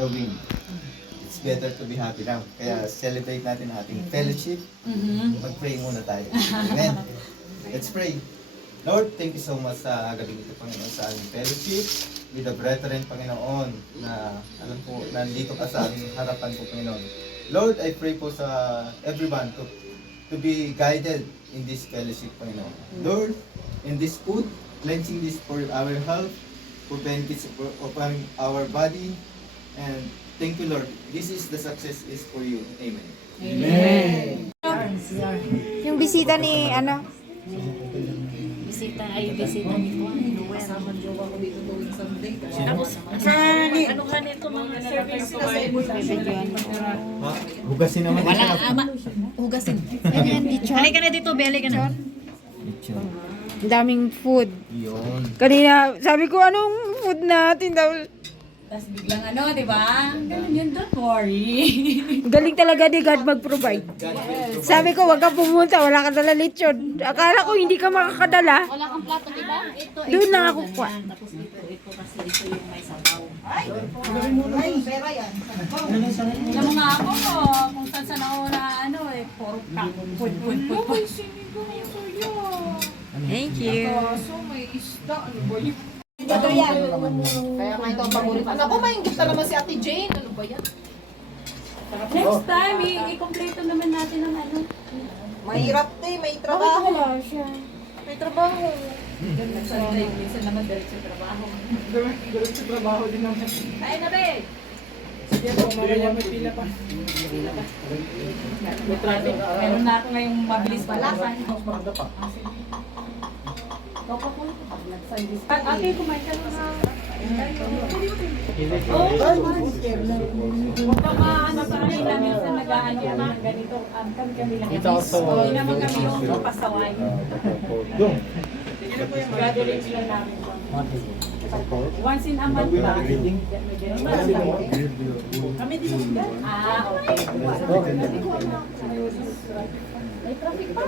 the win. It's better to be happy now. Kaya celebrate natin ang ating fellowship. Mag-pray muna tayo. Amen. Let's pray. Lord, thank you so much sa gabing ito, Panginoon, sa aming fellowship with the brethren, Panginoon, na alam po, nandito ka sa aming harapan po, Panginoon. Lord, I pray po sa everyone to be guided in this fellowship, Panginoon. Lord, in this food, cleansing this for our health, for benefits of our body, and thank you, Lord. This is the success is for you. Amen. Amen. Yung bisita ni ano? Bisita ni Juan. Kasama jowa ko dito tuwing Sunday. Tapos, ano ka nito mga service na Hugasin naman. Wala, ama. Hugasin. Ano yan, lechon? Halika na dito, Beli ka na. Ang daming food. Yun. Kanina, sabi ko, anong food natin daw? Tapos biglang ano, di ba? Ganun yun, don't worry. Galing talaga ni God mag-provide. Sabi ko, wag ka pumunta, wala ka dala lechon. Akala ko hindi ka makakadala. Wala kang plato, di ba? Ito, Doon lang ako kuha. Tapos ito kasi ito yung may sabaw. Alam mo nga ako, kung saan sa nauna, ano eh, puro food. Thank you. Ito yan. Kaya nga ito ang paborito. Ako, maingit na naman si Ate Jane. Ano ba yan? Next time, i-kompleto naman natin ang ano. Mahirap may trabaho. Wala siya. May trabaho. Minsan naman diretso trabaho. Diretso trabaho din naman. Ay na, be! Sige po, Maria, may pila pa. May traffic. Meron na ako ngayong mabilis balakan. Ate, kumain ka na. Huwag ka maano sa kanila. Minsan nag-aano kami ng ganito. Kami lang. Hindi naman kami yung pasaway. Gatherings lang namin. Once in a month ba? Kami din ang gan. Ah, okay. May traffic pa.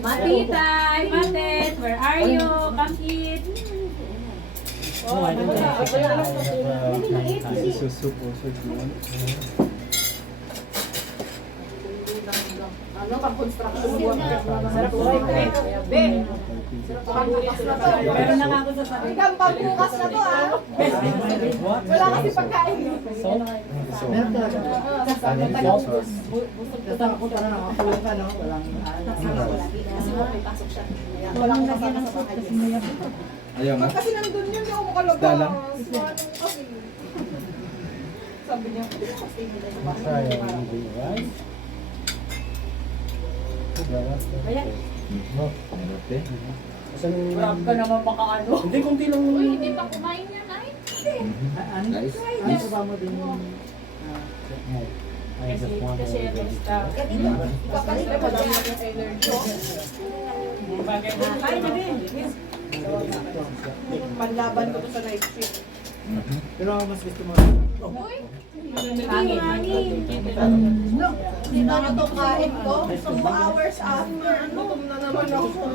Matitay, Matet, where are you? Come eat. Ano, pang-construction worker. Sarap po kayo. Meron na nga ako sa sarili. Ikaw, pagbukas na to, ah. Wala kasi pagkain. Walang kasama sa bahay. Ayaw mo? Pag kasi nandun yun, hindi ako makalabas. Dalang? Okay. Sabi niya, Grab ka naman baka ano. Hindi, kunti lang. Uy, hindi pa kumain yan ay. Guys, Kasi yung staff. ipapalit ka madami ng energy. Bagay na. Ay, hindi. Panlaban ko to sa night shift. Pero ang mas gusto mo. Uy, hangin. Hindi na ito kain ko. 2 hours after, gutom na naman ako.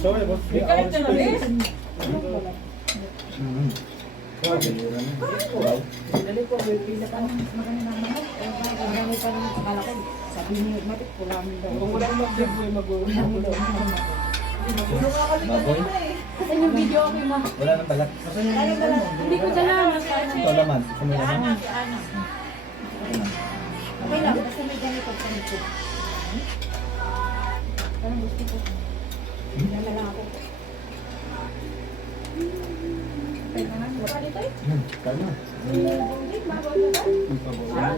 Sorry, boss. Kahit na lang. Dali po, may pila pa. Marami pa naman sa kalakon. Sabi ni Matik, kulamin daw. Kung wala naman din po yung mag-uusap mo daw. baboy. Asan yung video ko mo? Wala na pala. Hindi ko dala. Ito laman. Gusto mo laman? Okay lang, basta may ganito sa likod. Parang gusto ko. Dala lang ako. Kano?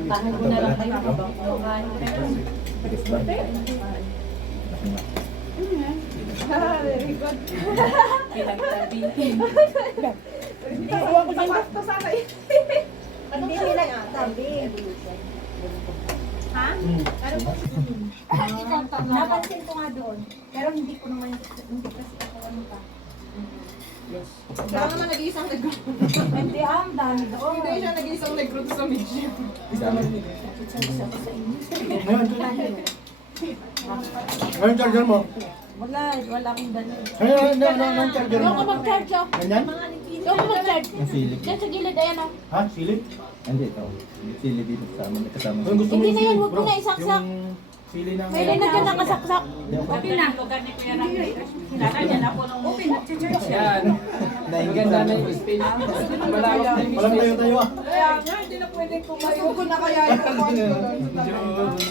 Tahan ko na lang tayo habang kumain kayo. Very good. Pinagtabi. Iwan ko sa pasto sana eh. Hindi nila tabi. Ha? Napansin ko nga doon. Pero hindi ko naman, hindi kasi ako ano pa. Kaya naman nag-iisang negro. Hindi ang dami doon. Hindi siya nag-iisang negro sa midship. Dami. Ngayon, Anong charger mo? Wala akong dala. Anong charger mo? Doon ka mag-charge, oh. Ganyan? Doon ka mag-charge. Ang silip. Diyan sa gilid, ayan, oh. Ha? Silip? Hindi ito. Silip dito sa amin. Kasama. Kung gusto mo Hindi na yan, silip, huwag mo bro. na isaksak. Yung sili ng... Pwede na dyan nakasaksak. Okay na. Lugar ni Kuya Randy. Lalagyan ako ng open at church. Yan. Maganda na yung space. Malawak na yung Walang tayo ah. Kaya nga, hindi na pwede kumayo. Ko na kaya yung kukuhan ko doon sa tabi.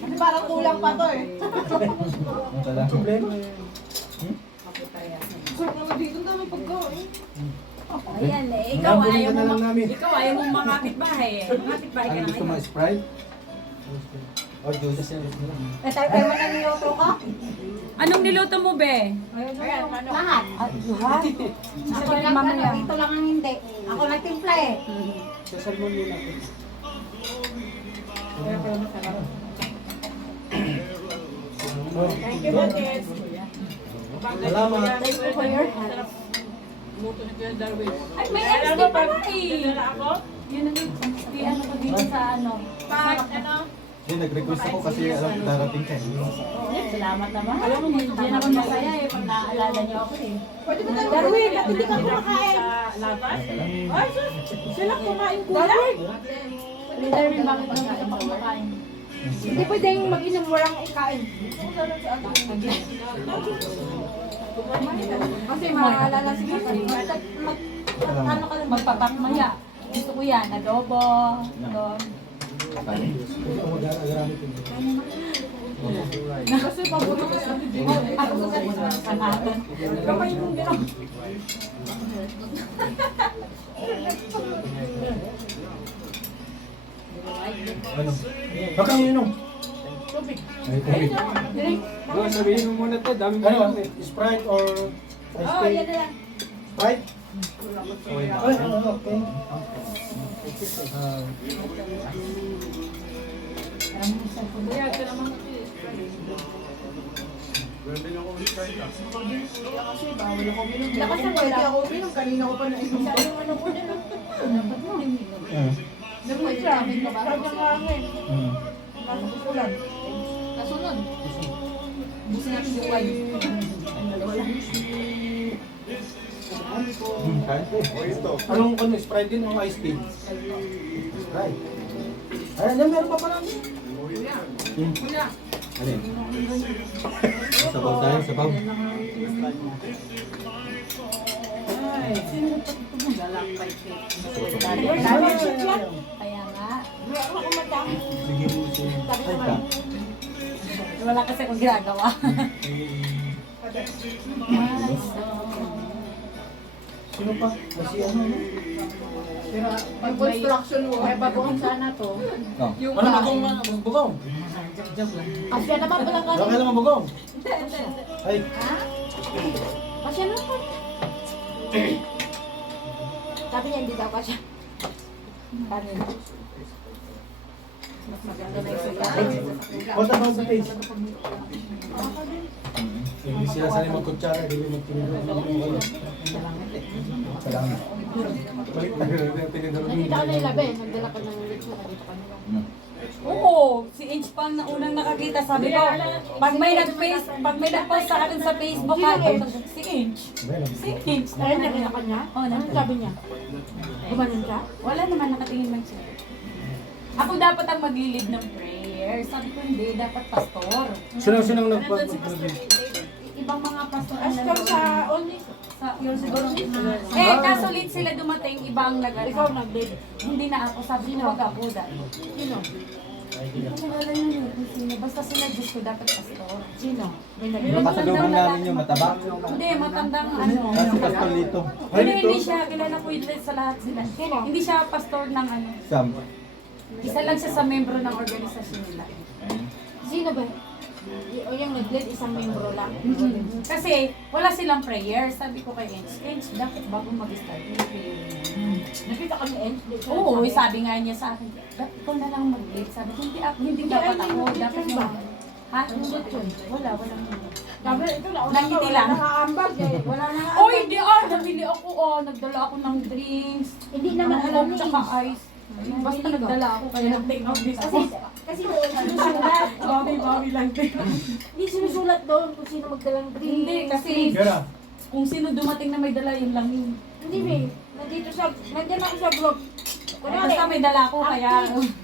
Kasi parang kulang pa to eh. Ang tala. Problema. Sarap naman dito, ang dami pagkain. Ayan eh, Nabulin ka na lang namin. ikaw ayaw mong mangapit bahay eh. Mangapit bahay ka Ang na gusto mo, ngayon. Sprite? O juice? Tayo mo na niluto ka? Anong niluto mo, be? Lahat. Ako lang mamaya. Ito lang ang hindi. Ako nagtimpla eh. Sasalmon muna ako. Thank you, Bakit. Salamat. Thank you for your help. Ay, may XD pa na eh. Yun ang ano ko dito sa ano. Hindi, nag-request ako kasi alam ko darating ka. Salamat naman. Alam mo, hindi naman masaya eh pag naaalala niyo ako eh. Pwede ba tayo Darwin, ba't hindi ka kumakain? Ay, sila kumain kulang. Darwin, bakit hindi ka pa kumakain? Hindi pwedeng mag-inom walang ikain. Kasi maalala si Kaka. Ano ka lang Magpapakmaya. Gusto ko yan, adobo. Adobo. Kasi paborito ko sa Ako sa kanatan. Kamay mo din ako. Ano? Baka ang inom. Bro, sabihin mo muna to. Dami Ano? mo. Sprite or ice Oh, cream? yan na lang. Sprite? Ay, okay. Lakas ng pwede ako uminom. Kanina ko pa nainom. Naman siya. Sarap ng hangin. Pasok ko lang. Kasunod. Busin natin yung wine. Anong ano, Sprite din o ice cream? Sprite. Ay, meron pa pala. Ano yun? Sabaw tayo, sabaw. Kaya nga. Sige mo siya. Ay ka. Wala kasi akong ginagawa. Sino pa? Kasi ano? Yung construction mo. May bagoong sana to. Oh. Ano bagong bagong? Asya naman pala ka. Bakit naman bagong? Ay, Asya naman. Sabi niya hindi daw kasya. Kanin. Mas maganda na yung sugat. what about the taste? Hindi sila sanay magkutsara, hindi magtinidor. Salamat. Balik na tinidor. Nakita ko na yung labi. Nagdala ka ng lechon. Nakita ka nila. Oo, si Inch pa na unang nakakita. Sabi ko, pag may nag-post sa akin sa Facebook, si Inch. Si Inch. Ayun, nakita ka niya? Oo, Ano sabi niya? Gumanon siya? Wala naman nakatingin lang siya. Ako dapat ang maglilid ng prayer. Sabi ko hindi, dapat pastor. Sino nagpag... Ibang mga pastor ang Astor sa only. sa kaso late sila dumating, ibang Ikaw nag-lead. hindi na ako. Sabi ko, wag ako dahil. Sino? Hindi ko nalala yun kung sino. Basta sila Diyos ko, dapat pastor. Sino? May Yung nag-lead. pasalubong namin yung mataba. Hindi, matandang ano. Kasi pastor dito. Hindi siya, kilala ko yun sa lahat sila. Sino? Hindi siya pastor ng ano. Sam. Isa lang siya sa membro ng organisasyon nila. Sino ba? O yung nag-lead, isang membro lang. Kasi wala silang prayer. Sabi ko kay Ench, dapat bago mag-start yung prayer niya. Nakita ka ni Ench? Oo, sabi nga niya sa akin, dapat ikaw na lang mag-lead. Sabi ko, hindi dapat ako. Dapat yung... Ha? Wala. Sabi, ito na. Nangiti lang. Nakaambag eh. Wala na Oy, di nabili ako. Nagdala ako ng drinks. Hindi naman alam Coke ni tsaka Ench. ice. Basta nagdala ako, kaya nag-take out dito. Kasi doon sinusulat. Bawi-bawi lang din. Hindi sinusulat doon kung sino magdalang free. Hindi, kasi Kaya, kung sino dumating na may dala, yun lang yun. Hindi, May. Nandiyan ako sa group. Kunwari, Basta may dala ako, kaya...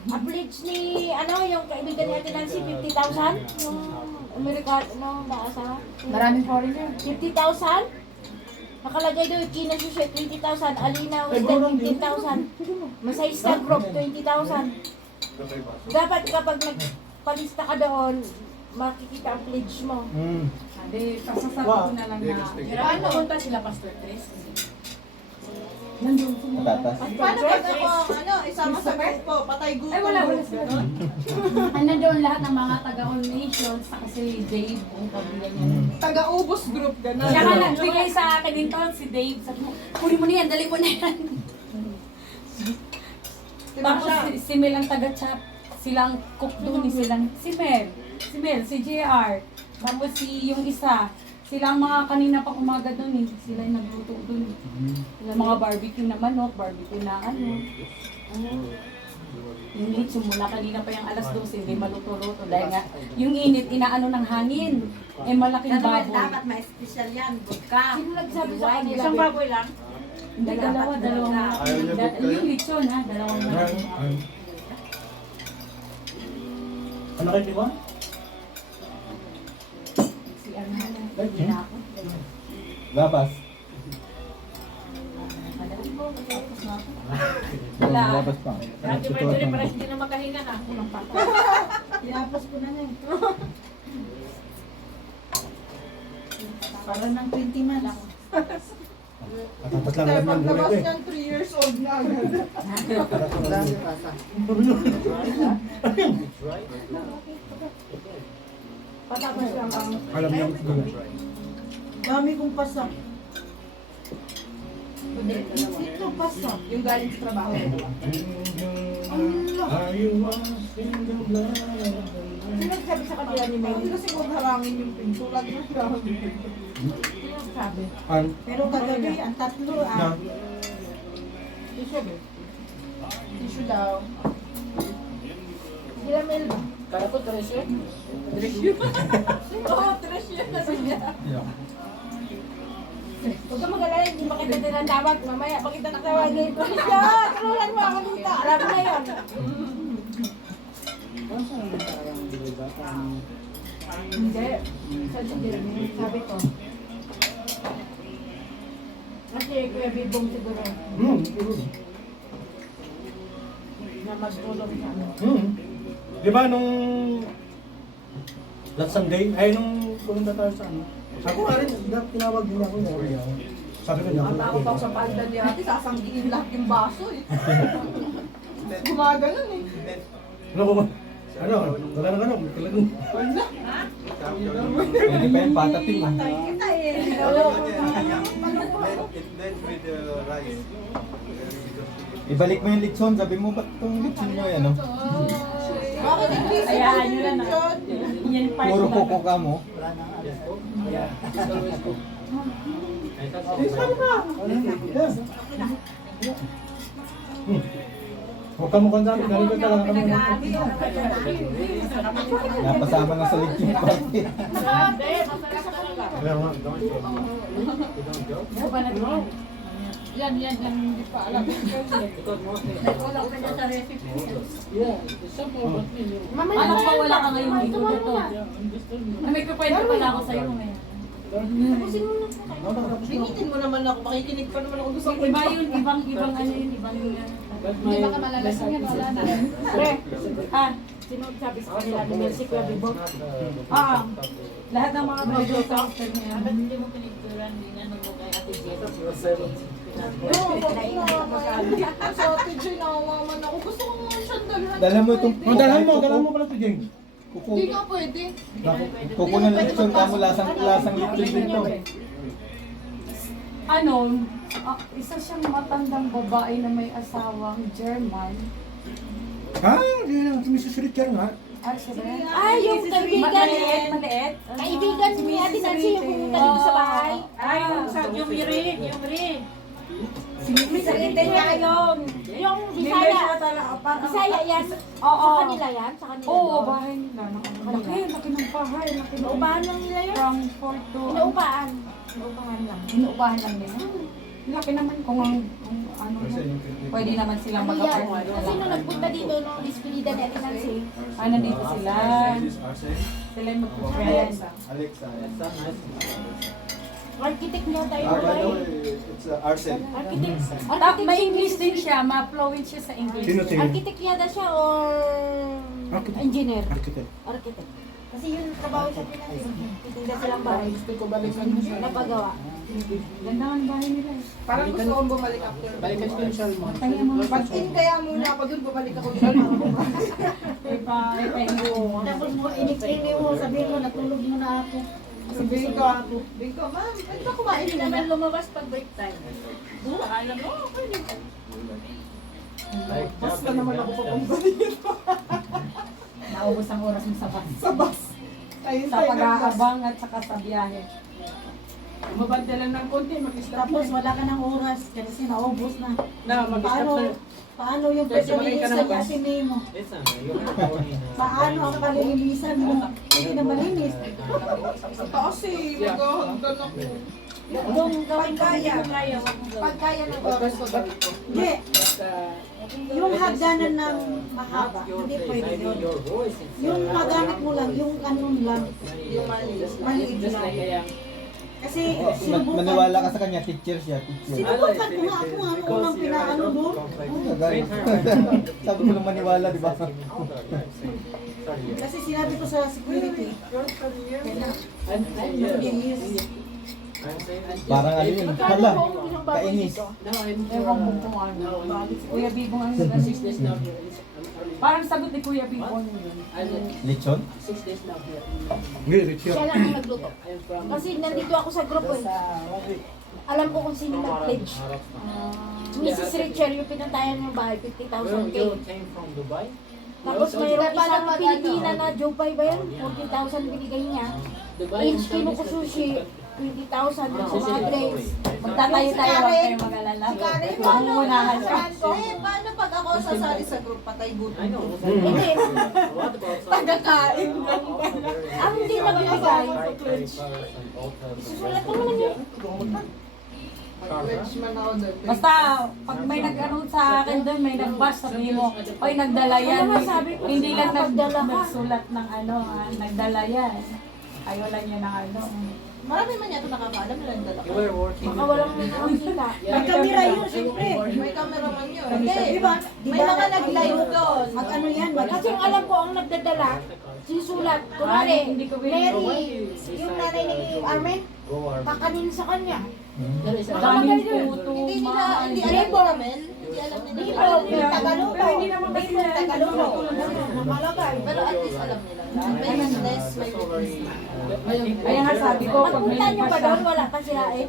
Average ni, yung kaibigan ni Ate Nancy, 50,000? Yung Amerikano, naasa? Maraming foreigner. 50,000? Nakalagay doon, Kina Suset, 20,000. Alina Ay, Wested, gurang din. 15,000. Masayista Group, 20,000. Dapat kapag nagpalista ka doon, makikita ang pledge mo. Sabi, pasasabi ko na lang na... Paano punta sila, Pastor Chris? Nandun sumula. Patatas. Paano pag ako, isama sa grupo, patay gutom? Ay, wala sila. Ano doon lahat ng mga taga-all nations, saka si Dave, ang pamilya niya. Taga-ubos group, gano'n. Siya nga nagbigay sa akin dito, si Dave. Sabi mo, kunin mo na yan, dali mo na yan. Tapos si Mel ang taga-chat. Silang cook doon, si Mel, si JR. Tapos yung isa, sila ang mga kanina pa umaga doon eh. Sila yung nagluto doon. Mga barbecue na manok, barbecue na yung lechon muna kanina pa yung alas 12, hindi maluto-luto. Dahil nga, yung init, inaano ng hangin. Eh, malaking baboy. Dapat may special yan, vodka. Sino nagsabi sa kanila? Isang baboy lang. Hindi, dalawang. Yung lechon ha, dalawang malaki. ano kayo, di ba? Si Arnala, hindi na ako. Lapas. Madali po, tapos na ako. Lapas pa. Radyo pa din, parang hindi na makahinga na. Unang pata. Tinapos ko na yan. Para ng 20 months. Katapat lang naman yung buhay ko eh. 3 years old na agad. Patapos lang ang Alam niya ko gano'n. Dami kong pasak. Ito pasak. Yung galing sa trabaho. Sino nagsabi sa kanila ni May? Hindi kasi kung harangin yung pinto, lagi yung harangin. Sino nagsabi? Ano? Pero kagabi, ang tatlo Na? Tissue daw. Sila Mel ba? Kala ko, treasure. Oo, trash yun na siya. Huwag ka mag-alala, hindi makita din ang tawag. Mamaya, pag kita natawagin, Christian, tulungan mo ako dito. Alam mo na yun. Hindi. Sabi si Jeremy, sabi ko. Kasi Kuya Bibong siguro na magtulong sa amin. Di ba nung last Sunday, ay nung pumunta tayo sa ano, ako nga rin, tinawag din ako niya. Sabi ko niya, Ang tao pa sa palda ni ate, sasanggiin lahat yung baso eh. Gumaganon eh. ano ko ba? Ano, wala na talagang. Wala. Hindi pa yung patating. Patay kita eh. Ibalik mo yung litson. Sabi mo, ba't itong litson nyo yan? Bakit hindi si Hayaan nyo na na. Yan part Puro na. kuko ka mo. Huwag ka mukhang dami, galing ka talaga kami. Napasama na sa litson party. Kaya nga. Ano ba na ito? Yan, hindi pa alam. Wala ka na sa recipe. Mamaya Anak pa na wala ka ngayon dito Tumulong dito. na. Na may kukwento pala ako sa'yo ngayon. Tapusin mo na. Binitin mo naman ako, makikinig pa naman ako gusto ko. Iba yun, ibang ano yun, ibang Hindi baka malalasan yan, wala na. Pre, Ah, sino nagsabi sa kanila ni Mel si Kuya Bibong? lahat ng mga producer niya. Hindi mo pinigturan, hindi na nung kay Ate Jet. Oo, Sa Ate Jet, nakawaman ako. Gusto ko naman siyang dalhan. Dala mo itong Dala mo pala ito, Jeng. kuko. Hindi nga pwede. Kuko ng litson ka mo. Lasang litson dito. Ano, isa siyang matandang babae na may asawang German. Yun ang Mrs. Richard nga. Actually, Ay, yung kaibigan maliit, maliit. Kaibigan ni Ate Nancy yung pumunta dito sa bahay. Ay, yung Rin. May sakitin nga yun. Yung Bisaya Bisaya. siya talaga. Bisaya yan. Oo. Sa kanila yan? Sa kanila Oo, doon? bahay nila. Laki ng bahay. Laki ng Inuupahan lang nila yun? From 4 to... Inuupahan. Inuupahan lang. Inuupahan lang din. Laki naman kung ano. Pwede naman silang Ano yan? mag-apartment. Sino nagpunta dito nung Despedida ni Ate Nancy? Ay, nandito sila. Sila yung mag-friend. Alexa. Architect niya tayo. By the Bay. way, it's Arcel. Architect. Tap, may English din siya. Ma-fluent siya sa English. Architect yata siya or engineer? Architect. Architect. Kasi yun trabaho sa Pinay. Titinda silang bahay. Gusto ko balikan mo siya. Napagawa. Ganda ang bahay nila. Parang gusto kong bumalik after. Balikan ko yung shell mo. Kaya mga Pag-in kaya muna ako dun, bumalik ako dun. Tapos mo inikini mo, sabihin mo, natulog mo na ako. Sabihin ko ako, ma'am, ba't ba kumain Hindi na naman lumabas pag break time. Alam mo, okay din. Basta naman ako papumbalik naubos ang oras mo sa bus. sa bus. Ayun Sa pag-aabang at saka sa biyahe. Mabanda lang ng konti, mag-stop Tapos wala ka ng oras kasi naubos na. na. Mag-stop na. Paano yung Kasi makita pagkalinisan ng bus. kasi mo? Paano ang kalinisan mo? Hindi na malinis. Taas eh, mag-hagdan ako. Yung gawin kaya. Pagkaya ng oras ko ba? Hindi. Yung hagdanan ng mahaba, hindi pwede yun. Yung magamit mo lang, yung kanon lang. Yung Maliit lang. Kasi sinubukan. Maniwala ka sa kanya, teacher siya, teacher. Sinubukan ko nga ako ano unang pinaano doon. Sabi ko lang maniwala, di ba? Kasi sinabi ko sa security. Parang ano yun, hala, kainis. Ewan mo kung ano. Kuya Bibong ang nagsasabi. Parang sagot ni Kuya Bibong yun. Lechon? Hindi, Richard. Siya lang ang nagluto. Kasi nandito ako sa grupo eh. Alam ko kung sino nag-pledge. Mrs. Richard, yung pinantayan ng bahay, 50,000 K. Tapos mayroong isang Pilipina na Jopay ba yan? 40,000 binigay niya. Each kilo ko sushi, 20,000 yung sa mga drinks. Magtatayo-tayo lang kayo mag-alala. Mamunahan ka. paano pag ako sasali sa group, patay buto? Hindi. Tagakain lang. Ang hindi magbibigay, susulat mo naman yun. Pledge man ako doon. Basta, pag may nag-ano sa akin doon, may nag-bash, sabihin mo, oy, nagdala yan. Ano nga sabi ko? Hindi lang Nagdala ka. nagsulat ng ano, nagdala yan. Ayaw lang niya ng ano. Marami man yata nakakaalam na nandala ko. Baka walang nakikita. May camera yun, siyempre. May camera man yun. Hindi, may mga nag-live doon. Mag-ano yan? Kasi ang alam ko, ang nagdadala, sisulat. Kunwari, Hindi ko Mary, yung nanay ni Armin, kakanin sa kanya. Daming puto, Hindi nila, hindi mga- alam mo namin. Hindi alam nila. Hindi alam nila. Tagalog. Pero hindi naman kasi Hindi na- Tagalog. Nakalagay. Pero at least alam nila. May witness, may witness. Kaya nga sabi ko, pag may Nagpunta niyo pa nagbash doon, wala kasi hain.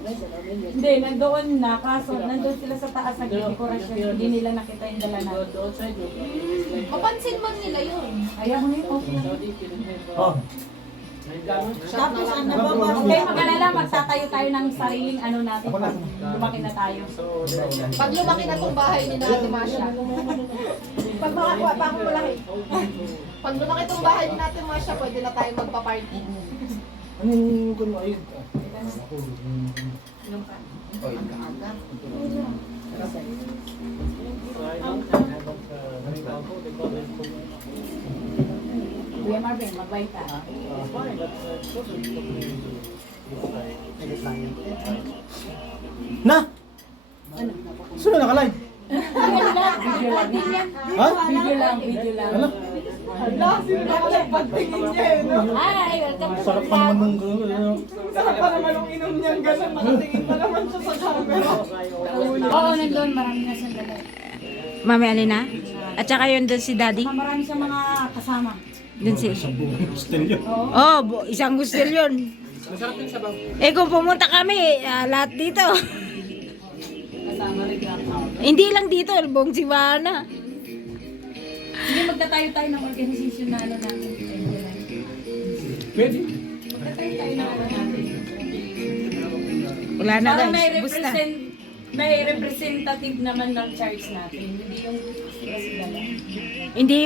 hindi, nandoon na, kaso nandun sila sa taas nagdekorasyon, hindi nila nakita yung dala natin. Mapansin man nila yun. Ayaw mo yun, okay. Oh, Tapos ang nababasa. Okay, mag-alala, magtatayo tayo ng sariling ano natin pag lumaki na tayo. Pag lumaki na tong bahay ni Ate Masha. Pag makakuha pa akong malaki. Pag lumaki tong bahay ni Ate Masha, pwede na tayo magpa-party. Anong kung ayun? Kuya Marvin, magbay ka. Na! Sino nakalive? Video lang. Ha? Video lang, video lang. Ano? Hala, sila pagtingin niya eh, no? Hi, welcome to Sarap the pa naman vlog. ng gano'n. Sarap pa naman yung inom niyang gano'n. Nakatingin pa naman siya sa camera. Oo, nandun, marami na siyang dala. Mami Alina? At saka yun doon si Daddy? Marami siyang mga kasama. Doon si... Still yun. Oh, isang gusto yun. Eh kung pumunta kami, lahat dito. Kasama rin lang. Hindi lang dito, buong Sibana. Hindi, magtatayo-tayo ng organisasyon na ano natin. Pwede. Magtatayo tayo ng ano natin. Wala na Parang may guys, bus na. represent may representative naman ng church natin. Hindi yung sila lang. Hindi